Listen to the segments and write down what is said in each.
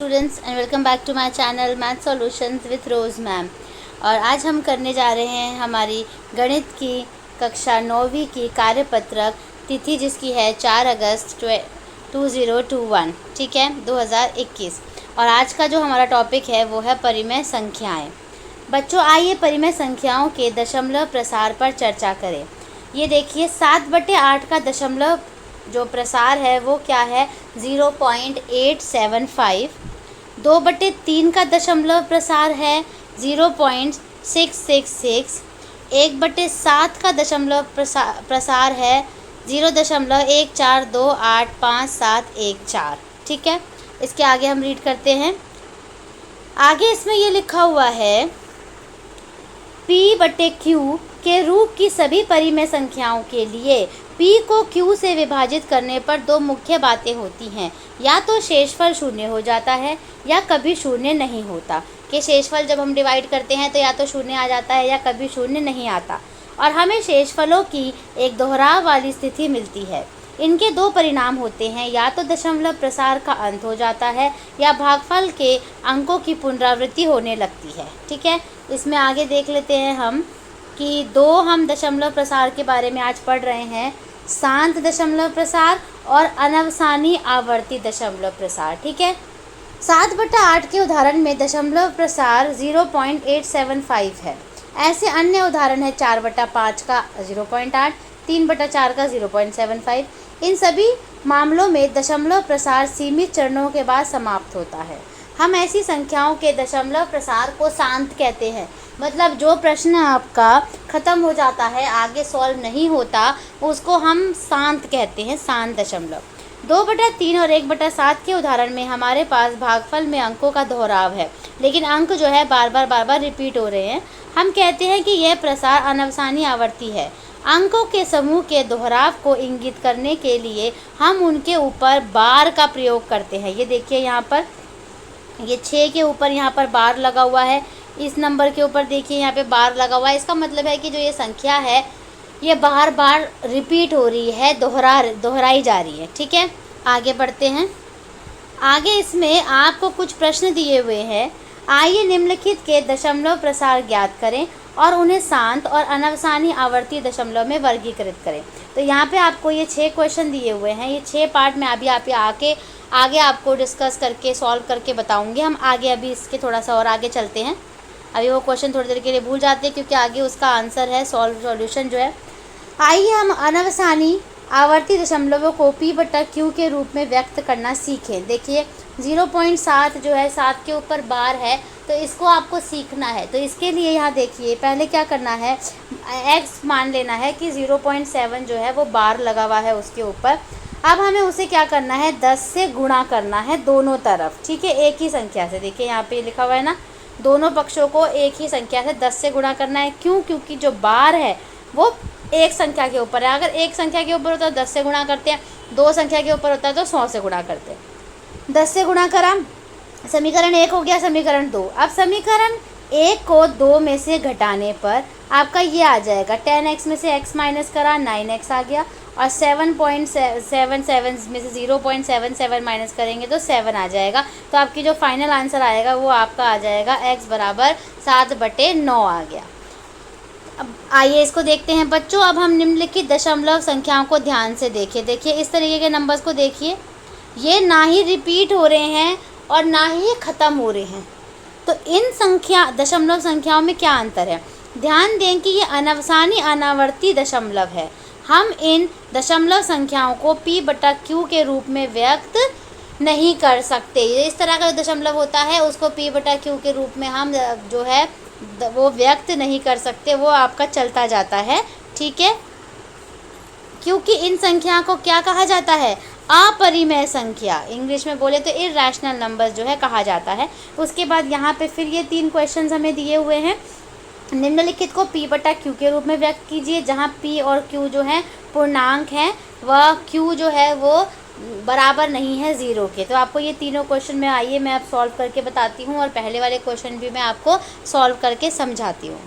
Students and welcome back to my channel math solutions with Rose ma'am. और आज हम करने जा रहे हैं हमारी गणित की कक्षा 9वीं की कार्यपत्रक, तिथि जिसकी है 4 अगस्त 2021, ठीक है, 2021। और आज का जो हमारा टॉपिक है वो है परिमेय संख्याएं। बच्चों, आइए परिमेय संख्याओं के दशमलव प्रसार पर चर्चा करें। ये देखिए, 7/8 का दशमलव जो प्रसार है वो क्या है, 0.875। 2/3 का दशमलव प्रसार है 0.666। 1/7 का दशमलव प्रसार है 0.14285714। ठीक है, इसके आगे हम रीड करते हैं। आगे इसमें ये लिखा हुआ है, P/Q के रूप की सभी परिमेय संख्याओं के लिए P को Q से विभाजित करने पर दो मुख्य बातें होती हैं। या तो शेषफल शून्य हो जाता है या कभी शून्य नहीं होता। कि शेषफल जब हम डिवाइड करते हैं तो या तो शून्य आ जाता है या कभी शून्य नहीं आता, और हमें शेषफलों की एक दोहराव वाली स्थिति मिलती है। इनके दो परिणाम होते हैं, या तो दशमलव प्रसार का अंत हो जाता है या भागफल के अंकों की पुनरावृत्ति होने लगती है। ठीक है, इसमें आगे देख लेते हैं हम कि हम दशमलव प्रसार के बारे में आज पढ़ रहे हैं, शांत दशमलव प्रसार और अनवसानी आवर्ती दशमलव प्रसार। ठीक है, 7/8 के उदाहरण में दशमलव प्रसार 0.875 है। ऐसे अन्य उदाहरण है 4/5 का 0.8, 3/4 का 0.75। इन सभी मामलों में दशमलव प्रसार सीमित चरणों के बाद समाप्त होता है। हम ऐसी संख्याओं के दशमलव प्रसार को शांत कहते हैं। मतलब जो प्रश्न आपका ख़त्म हो जाता है, आगे सॉल्व नहीं होता, उसको हम शांत कहते हैं, शांत दशमलव। 2/3 और 1/7 के उदाहरण में हमारे पास भागफल में अंकों का दोहराव है, लेकिन अंक जो है बार बार रिपीट हो रहे हैं। हम कहते हैं कि यह प्रसार अनवसानी आवर्ती है। अंकों के समूह के दोहराव को इंगित करने के लिए हम उनके ऊपर बार का प्रयोग करते हैं। ये देखिए, यहाँ पर ये 6 के ऊपर यहाँ पर बार लगा हुआ है, इस नंबर के ऊपर देखिए यहाँ पे बार लगा हुआ है। इसका मतलब है कि जो ये संख्या है ये बार बार रिपीट हो रही है, दोहराई जा रही है। ठीक है, आगे बढ़ते हैं। आगे इसमें आपको कुछ प्रश्न दिए हुए हैं। आइए निम्नलिखित के दशमलव प्रसार ज्ञात करें और उन्हें शांत और अनवसानी आवर्ती दशमलव में वर्गीकृत करें। तो यहाँ पे आपको ये 6 क्वेश्चन दिए हुए हैं। ये 6 पार्ट में अभी आप आगे आपको डिस्कस करके सॉल्व करके बताऊंगी। हम आगे अभी इसके थोड़ा सा और आगे चलते हैं। अभी वो क्वेश्चन थोड़ी देर के लिए भूल जाते हैं क्योंकि आगे उसका आंसर है, सॉल्यूशन जो है। आइए हम अनवसानी आवर्ती दशमलवों को P/Q के रूप में व्यक्त करना सीखें। देखिए 0.7 जो है, 7 के ऊपर बार है, तो इसको आपको सीखना है। तो इसके लिए यहाँ देखिए, पहले क्या करना है, x मान लेना है कि 0.7 जो है वो बार लगा हुआ है उसके ऊपर। अब हमें उसे क्या करना है, 10 से गुणा करना है दोनों तरफ। ठीक है, एक ही संख्या से। देखिए यहाँ पे लिखा हुआ है ना, दोनों पक्षों को एक ही संख्या से 10 से गुणा करना है। क्यों? क्योंकि जो बार है वो एक संख्या के ऊपर है। अगर एक संख्या के ऊपर होता है तो 10 से गुणा करते हैं, 2 संख्या के ऊपर होता है तो 100 से गुणा करते हैं। 10 से गुणा करा, समीकरण 1 हो गया, समीकरण 2। अब समीकरण 1 को 2 में से घटाने पर आपका ये आ जाएगा, 10x में से x माइनस करा 9x आ गया, और 7.77 में से 0.77 माइनस करेंगे तो 7 आ जाएगा। तो आपकी जो फाइनल आंसर आएगा वो आपका आ जाएगा x बराबर 7/9 आ गया। अब आइए इसको देखते हैं बच्चों। अब हम निम्नलिखित दशमलव संख्याओं को ध्यान से देखिए इस तरीके के नंबर्स को देखिए, ये ना ही रिपीट हो रहे हैं और ना ही ख़त्म हो रहे हैं। तो इन दशमलव संख्याओं में क्या अंतर है? ध्यान दें कि ये अनवसानी अनावर्ती दशमलव है। हम इन दशमलव संख्याओं को P/Q के रूप में व्यक्त नहीं कर सकते। इस तरह का दशमलव होता है उसको P/Q के रूप में हम जो है वो व्यक्त नहीं कर सकते, वो आपका चलता जाता है। ठीक है, क्योंकि इन संख्या को क्या कहा जाता है, अपरिमेय संख्या, इंग्लिश में बोले तो इरैशनल नंबर्स जो है कहा जाता है। उसके बाद यहाँ पे फिर ये 3 क्वेश्चंस हमें दिए हुए हैं। निम्नलिखित को P/Q के रूप में व्यक्त कीजिए, जहाँ P और Q जो है पूर्णांक हैं, वह Q जो है वो बराबर नहीं है 0 के। तो आपको ये तीनों क्वेश्चन में आइए मैं अब सॉल्व करके बताती हूँ, और पहले वाले क्वेश्चन भी मैं आपको सॉल्व करके समझाती हूँ।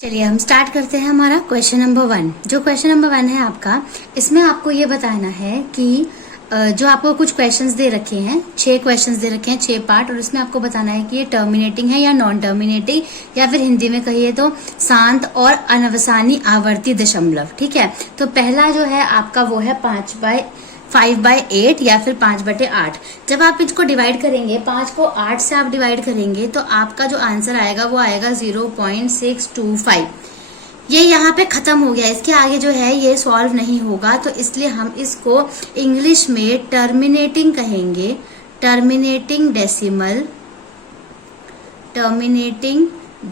चलिए हम स्टार्ट करते हैं हमारा क्वेश्चन नंबर 1। जो क्वेश्चन नंबर 1 है आपका, इसमें आपको ये बताना है कि जो आपको कुछ क्वेश्चंस दे रखे हैं, 6 क्वेश्चंस दे रखे हैं, 6 पार्ट, और इसमें आपको बताना है कि ये टर्मिनेटिंग है या नॉन टर्मिनेटिंग, या फिर हिंदी में कहिए तो शांत और अनवसानी आवर्ती दशमलव। ठीक है, तो पहला जो है आपका वो है 5/8 या फिर 5/8। जब आप इसको डिवाइड करेंगे, 5 को 8 से आप डिवाइड करेंगे तो आपका जो आंसर आएगा वो आएगा 0.625। ये यहाँ पे खत्म हो गया, इसके आगे जो है ये सॉल्व नहीं होगा, तो इसलिए हम इसको इंग्लिश में टर्मिनेटिंग कहेंगे, टर्मिनेटिंग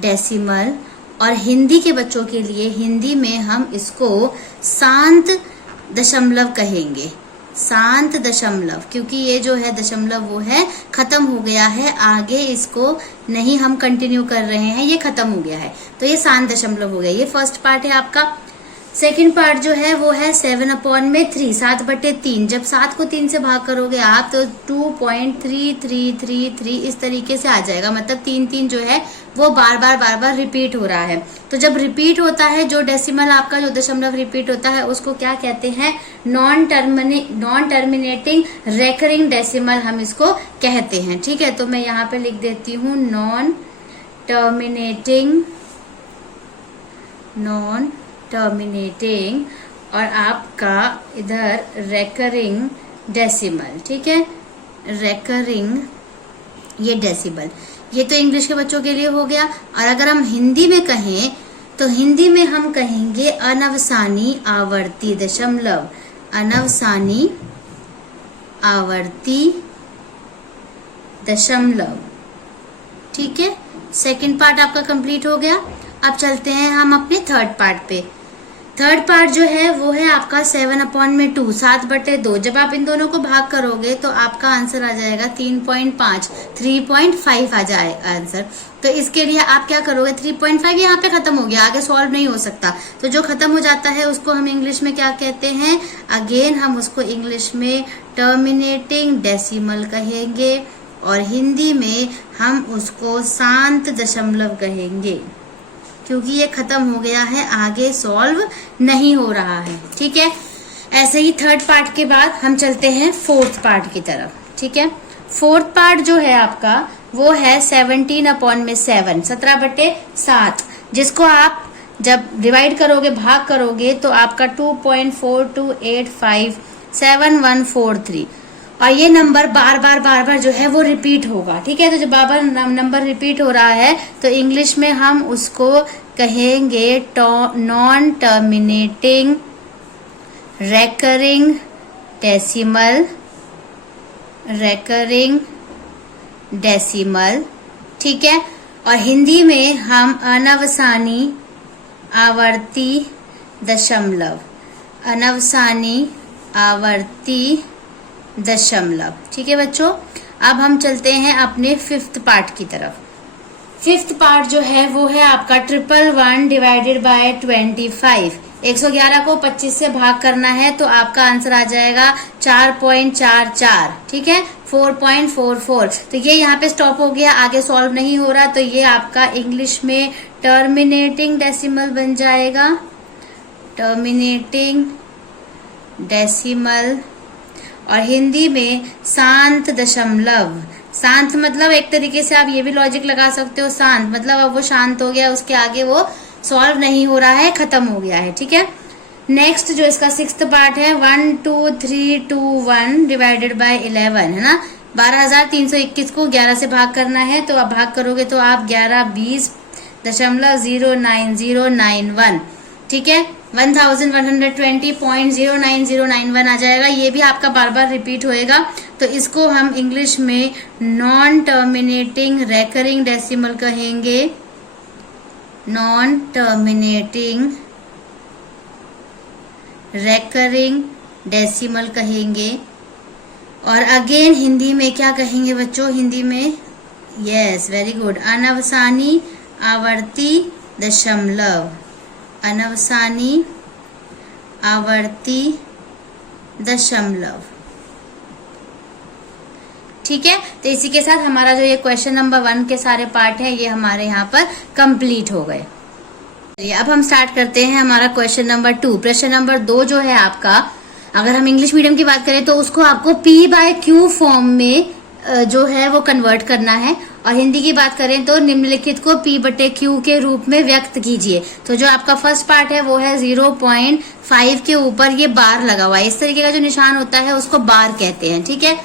डेसिमल। और हिंदी के बच्चों के लिए हिंदी में हम इसको शांत दशमलव कहेंगे, शांत दशमलव, क्योंकि ये जो है दशमलव वो है खत्म हो गया है, आगे इसको नहीं हम कंटिन्यू कर रहे हैं, ये खत्म हो गया है, तो ये शांत दशमलव हो गया। ये फर्स्ट पार्ट है आपका। सेकंड पार्ट जो है वो है 7/3, 7/3। जब 7 को 3 से भाग करोगे आप तो 2.3333 इस तरीके से आ जाएगा, मतलब 3 जो है वो बार बार रिपीट हो रहा है। तो जब रिपीट होता है, जो डेसिमल आपका जो दशमलव रिपीट होता है उसको क्या कहते हैं? नॉन टर्मिनेटिंग रेकरिंग डेसिमल हम इसको कहते हैं। ठीक है, तो मैं यहाँ पे लिख देती हूँ नॉन टर्मिनेटिंग और आपका इधर रेकरिंग डेसिमल। ठीक है, रेकरिंग ये डेसिमल, ये तो इंग्लिश के बच्चों के लिए हो गया। और अगर हम हिंदी में कहें तो हिंदी में हम कहेंगे अनवसानी आवर्ती दशमलव, अनवसानी आवर्ती दशमलव। ठीक है, सेकंड पार्ट आपका कंप्लीट हो गया। अब चलते हैं हम अपने थर्ड पार्ट पे। थर्ड पार्ट जो है वो है आपका 7/2, 7/2। जब आप इन दोनों को भाग करोगे तो आपका आंसर आ जाएगा 3.5, 3.5 आ जाए आंसर। तो इसके लिए आप क्या करोगे? 3.5 यहाँ पे खत्म हो गया, आगे सॉल्व नहीं हो सकता, तो जो खत्म हो जाता है उसको हम इंग्लिश में क्या कहते हैं? अगेन हम उसको इंग्लिश में टर्मिनेटिंग डेसिमल कहेंगे और हिंदी में हम उसको शांत दशमलव कहेंगे, क्योंकि ये खत्म हो गया है, आगे सॉल्व नहीं हो रहा है। ठीक है, ऐसे ही थर्ड पार्ट के बाद हम चलते हैं फोर्थ पार्ट की तरफ। ठीक है, फोर्थ पार्ट जो है आपका वो है 17/7, 17/7, जिसको आप जब डिवाइड करोगे, भाग करोगे तो आपका 2.42857143, और ये नंबर बार बार जो है वो रिपीट होगा। ठीक है, तो जब बार बार नंबर रिपीट हो रहा है तो इंग्लिश में हम उसको कहेंगे नॉन टर्मिनेटिंग रेकरिंग डेसिमल। ठीक है, और हिंदी में हम अनवसानी आवर्ती दशमलव, अनवसानी आवर्ती दशमलव। ठीक है बच्चों, अब हम चलते हैं अपने फिफ्थ पार्ट की तरफ। फिफ्थ पार्ट जो है वो है आपका 111 डिवाइडेड बाय 25। 111 को 25 से भाग करना है तो आपका आंसर आ जाएगा 4.44। ठीक है, 4.44। तो ये यहाँ पे स्टॉप हो गया, आगे सॉल्व नहीं हो रहा, तो ये आपका इंग्लिश में टर्मिनेटिंग डेसिमल बन जाएगा, टर्मिनेटिंग डेसिमल। और हिंदी में शांत दशमलव। शांत मतलब एक तरीके से आप ये भी लॉजिक लगा सकते हो, शांत मतलब अब वो शांत हो गया, उसके आगे वो सॉल्व नहीं हो रहा है, खत्म हो गया है। ठीक है, नेक्स्ट जो इसका सिक्स्थ पार्ट है 12321 डिवाइडेड बाय 11 है ना। 12,321 को 11 से भाग करना है, तो आप भाग करोगे तो आप 1120.09091। ठीक है, 1120.09091 आ जाएगा। ये भी आपका बार बार रिपीट होएगा, तो इसको हम इंग्लिश में नॉन टर्मिनेटिंग रेकरिंग डेसिमल कहेंगे, नॉन टर्मिनेटिंग रेकरिंग डेसिमल कहेंगे। और अगेन हिंदी में क्या कहेंगे बच्चों? हिंदी में यस, वेरी गुड, अनवसानी आवर्ती दशमलव, अनवसानी आवर्ती दशमलव। ठीक है, तो इसी के साथ हमारा जो ये क्वेश्चन नंबर 1 के सारे पार्ट है ये हमारे यहाँ पर कंप्लीट हो गए। अब हम स्टार्ट करते हैं हमारा क्वेश्चन नंबर 2। प्रश्न नंबर 2 जो है आपका, अगर हम इंग्लिश मीडियम की बात करें तो उसको आपको P/Q फॉर्म में जो है वो कन्वर्ट करना है, और हिंदी की बात करें तो निम्नलिखित को P/Q के रूप में व्यक्त कीजिए। तो जो आपका फर्स्ट पार्ट है वो है 0.5 के ऊपर ये बार लगा हुआ है, इस तरीके का जो निशान होता है उसको बार कहते हैं। ठीक है,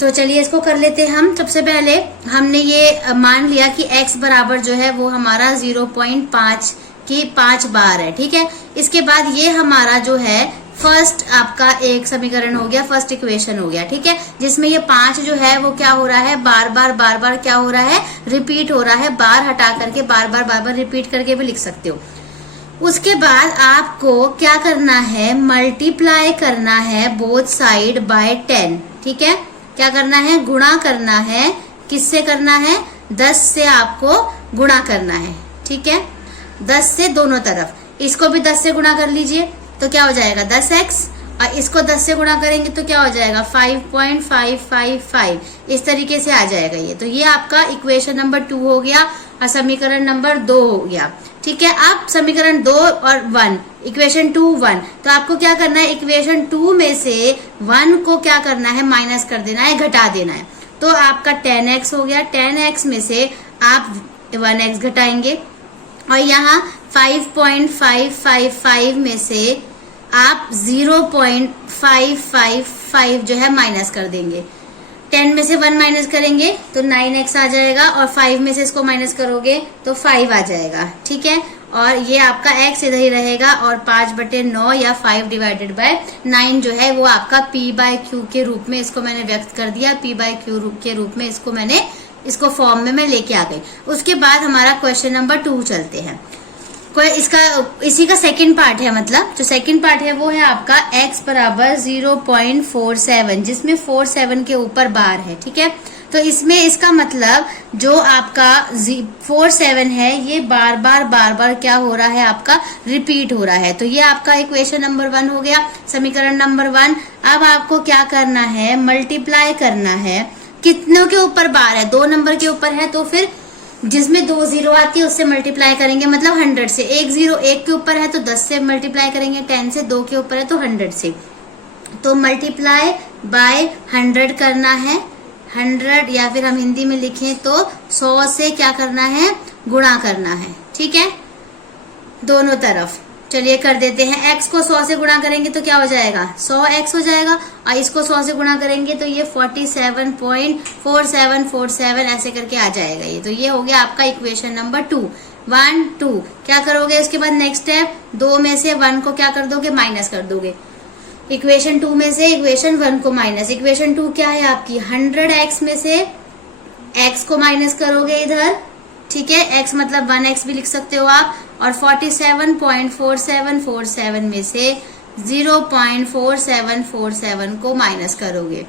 तो चलिए इसको कर लेते हैं हम। सबसे पहले हमने ये मान लिया कि x बराबर जो है वो हमारा 0.5 की 5 बार है। ठीक है, इसके बाद ये हमारा जो है फर्स्ट आपका एक समीकरण हो गया, फर्स्ट इक्वेशन हो गया। ठीक है, जिसमें ये 5 जो है वो क्या हो रहा है, बार बार क्या हो रहा है, रिपीट हो रहा है। बार हटा करके बार बार रिपीट करके भी लिख सकते हो। उसके बाद आपको क्या करना है, मल्टीप्लाई करना है बोथ साइड बाय 10। ठीक है, क्या करना है, गुणा करना है। किससे करना है, 10 से आपको गुणा करना है। ठीक है, 10 से दोनों तरफ। इसको भी 10 से गुणा कर लीजिए तो क्या हो जाएगा 10x, और इसको 10 से गुणा करेंगे तो क्या हो जाएगा 5.555। इस तरीके से आ जाएगा ये। तो ये आपका इक्वेशन नंबर 2 हो गया और समीकरण नंबर 2 हो गया। ठीक है, अब समीकरण 2 और 1, इक्वेशन 2 1, तो आपको क्या करना है, इक्वेशन 2 में से 1 को क्या करना है, माइनस कर देना है, घटा देना है। तो आपका 10x हो गया। 10x में से आप 1x घटाएंगे, और यहाँ 5.555 में से आप 0.555 जो है माइनस कर देंगे। 10 में से 1 माइनस करेंगे तो 9x आ जाएगा, और 5 में से इसको माइनस करोगे तो 5 आ जाएगा। ठीक है, और ये आपका x इधर ही रहेगा, और 5/9 या 5/9 जो है वो आपका P/Q के रूप में इसको मैंने व्यक्त कर दिया। P/Q के रूप में इसको मैंने इसको फॉर्म में मैं लेके आ गई। उसके बाद हमारा क्वेश्चन नंबर 2 चलते हैं। इसका इसी का सेकंड पार्ट है, मतलब जो सेकंड पार्ट है वो है आपका x बराबर 0.47, जिसमें 47 के ऊपर बार है। ठीक है, तो इसमें इसका मतलब जो आपका 47 है ये बार बार क्या हो रहा है, आपका रिपीट हो रहा है। तो ये आपका इक्वेशन नंबर 1 हो गया, समीकरण नंबर 1। अब आपको क्या करना है, मल्टीप्लाई करना है। कितनों के ऊपर बार है, 2 नंबर के ऊपर है, तो फिर जिसमें 2 0 आती है उससे मल्टीप्लाई करेंगे, मतलब 100 से। 1 0 1 के ऊपर है तो 10 से मल्टीप्लाई करेंगे, 10 से 2 के ऊपर है तो 100 से। तो मल्टीप्लाई बाय 100 करना है, 100, या फिर हम हिंदी में लिखें तो 100 से क्या करना है, गुणा करना है। ठीक है, दोनों तरफ। चलिए कर देते हैं। x को 100 से गुणा करेंगे तो क्या हो जाएगा, 100x हो जाएगा, और इसको 100 से गुणा करेंगे तो ये 47.4747 ऐसे करके आ जाएगा ये। तो ये हो गया आपका इक्वेशन नंबर 2 1 2। क्या करोगे उसके बाद, नेक्स्ट स्टेप, 2 में से 1 को क्या कर दोगे, माइनस कर दोगे। इक्वेशन 2 में से इक्वेशन 1 को माइनस। इक्वेशन 2 क्या है आपकी, 100x में से x को माइनस करोगे इधर। ठीक है, x मतलब 1x भी लिख सकते हो आप, और 47.4747 में से 0.4747 को माइनस करोगे।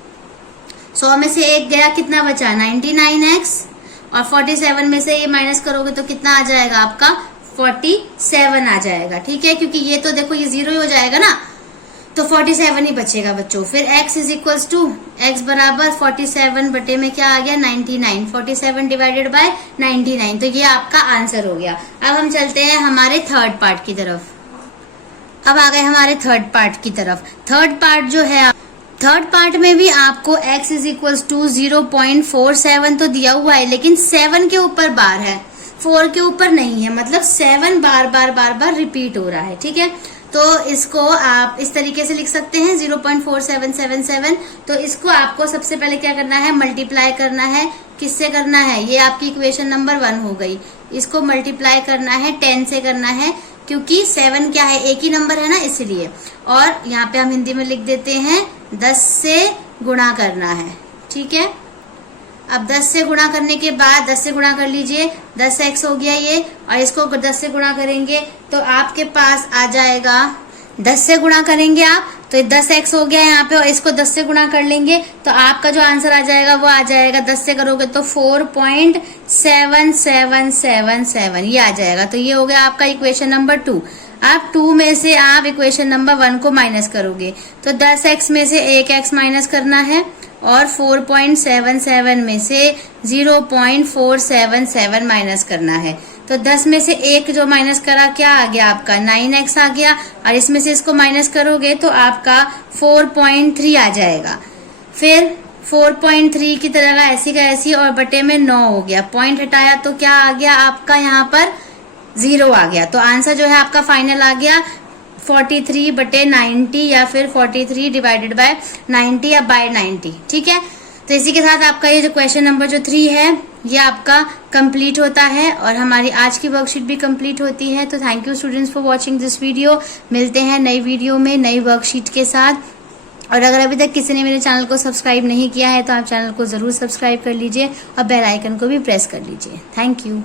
100 में से 1 गया, कितना बचा, 99x, और 47 में से ये माइनस करोगे तो कितना आ जाएगा आपका, 47 आ जाएगा। ठीक है, क्योंकि ये तो देखो ये 0 ही हो जाएगा ना, तो 47 ही बचेगा बच्चों। फिर x is equals to, x बराबर 47 बटे में क्या आ गया, 99। 47 डिवाइडेड बाय 99, तो ये आपका आंसर हो गया। अब हम चलते हैं हमारे थर्ड पार्ट की तरफ। अब आ गए हमारे थर्ड पार्ट की तरफ। थर्ड पार्ट जो है, थर्ड पार्ट में भी आपको x इज इक्वल्स टू 0.47 तो दिया हुआ है, लेकिन 7 के ऊपर बार है, 4 के ऊपर नहीं है, मतलब 7 बार बार रिपीट हो रहा है। ठीक है, तो इसको आप इस तरीके से लिख सकते हैं 0.4777। तो इसको आपको सबसे पहले क्या करना है, मल्टीप्लाई करना है। किससे करना है, ये आपकी इक्वेशन नंबर 1 हो गई। इसको मल्टीप्लाई करना है 10 से करना है, क्योंकि 7 क्या है, एक ही नंबर है ना, इसलिए। और यहाँ पे हम हिंदी में लिख देते हैं 10 से गुणा करना है। ठीक है, अब 10 से गुणा करने के बाद 10 से गुणा कर लीजिए, 10x हो गया ये, और इसको 10 से गुणा करेंगे तो आपके पास आ जाएगा, 10 से गुणा करेंगे आप तो 10x हो गया यहाँ पे, और इसको 10 से गुणा कर लेंगे तो आपका जो आंसर आ जाएगा वो आ जाएगा, 10 से करोगे तो 4.7777 ये आ जाएगा। तो ये हो गया आपका इक्वेशन नंबर 2। अब 2 में से आप इक्वेशन नंबर 1 को माइनस करोगे तो 10x में से 1x माइनस करना है, और 4.77 में से 0.477 माइनस करना है। तो 10 में से 1 जो माइनस करा क्या आ गया आपका 9x आ गया, और इसमें से इसको माइनस करोगे तो आपका 4.3 आ जाएगा। फिर 4.3 की तरह ऐसी का ऐसी और बटे में 9 हो गया, पॉइंट हटाया तो क्या आ गया आपका यहाँ पर 0 आ गया। तो आंसर जो है आपका फाइनल आ गया 43 बटे 90 या फिर 43 डिवाइडेड बाय 90 या बाय 90। ठीक है, तो इसी के साथ आपका ये जो क्वेश्चन नंबर जो 3 है ये आपका कंप्लीट होता है और हमारी आज की वर्कशीट भी कंप्लीट होती है। तो thank you students for watching this video. मिलते हैं नई वीडियो में नई वर्कशीट के साथ। और अगर अभी तक किसी ने मेरे चैनल को सब्सक्राइब नहीं किया है तो आप चैनल को जरूर सब्सक्राइब कर लीजिए और बेल आइकन को भी प्रेस कर लीजिए। Thank you.